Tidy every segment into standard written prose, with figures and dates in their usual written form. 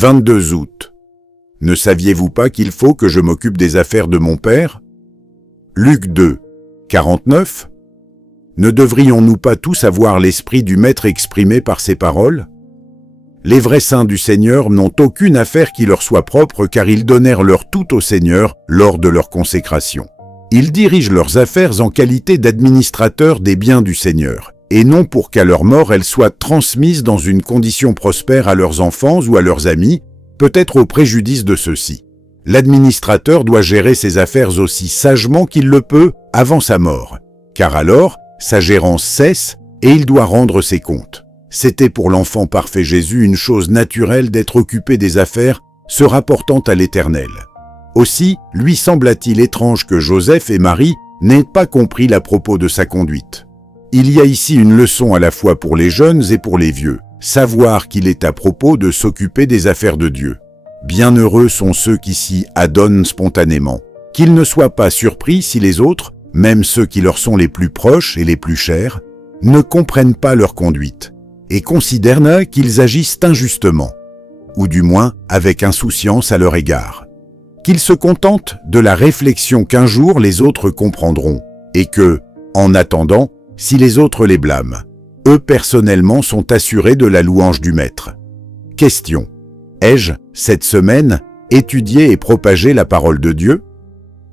22 août. Ne saviez-vous pas qu'il faut que je m'occupe des affaires de mon Père? Luc 2, 49. Ne devrions-nous pas tous avoir l'esprit du Maître exprimé par ces paroles? Les vrais saints du Seigneur n'ont aucune affaire qui leur soit propre car ils donnèrent leur tout au Seigneur lors de leur consécration. Ils dirigent leurs affaires en qualité d'administrateurs des biens du Seigneur, et non pour qu'à leur mort elles soient transmises dans une condition prospère à leurs enfants ou à leurs amis, peut-être au préjudice de ceux-ci. L'administrateur doit gérer ses affaires aussi sagement qu'il le peut avant sa mort, car alors sa gérance cesse et il doit rendre ses comptes. C'était pour l'enfant parfait Jésus une chose naturelle d'être occupé des affaires se rapportant à l'Éternel. Aussi, lui sembla-t-il étrange que Joseph et Marie n'aient pas compris l'à propos de sa conduite. Il y a ici une leçon à la fois pour les jeunes et pour les vieux, savoir qu'il est à propos de s'occuper des affaires de Dieu. Bienheureux sont ceux qui s'y adonnent spontanément, qu'ils ne soient pas surpris si les autres, même ceux qui leur sont les plus proches et les plus chers, ne comprennent pas leur conduite et considèrent qu'ils agissent injustement, ou du moins avec insouciance à leur égard. Qu'ils se contentent de la réflexion qu'un jour les autres comprendront, et que, en attendant, si les autres les blâment, eux personnellement sont assurés de la louange du Maître. Question. Ai-je, cette semaine, étudié et propagé la parole de Dieu?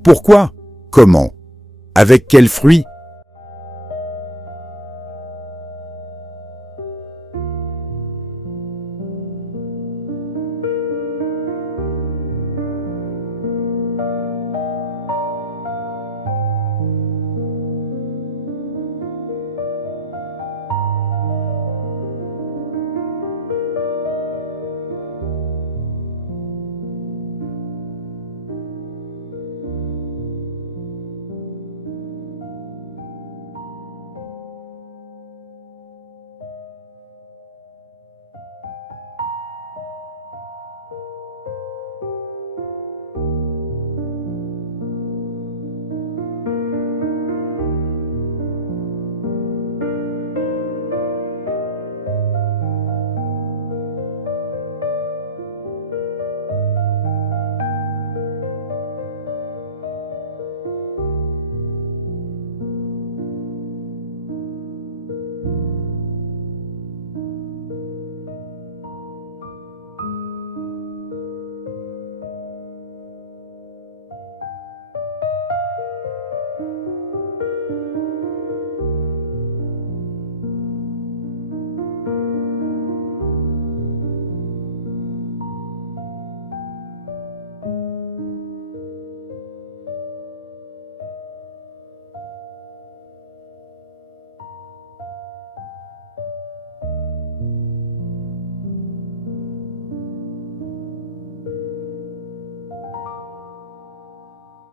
Pourquoi? Comment? Avec quels fruits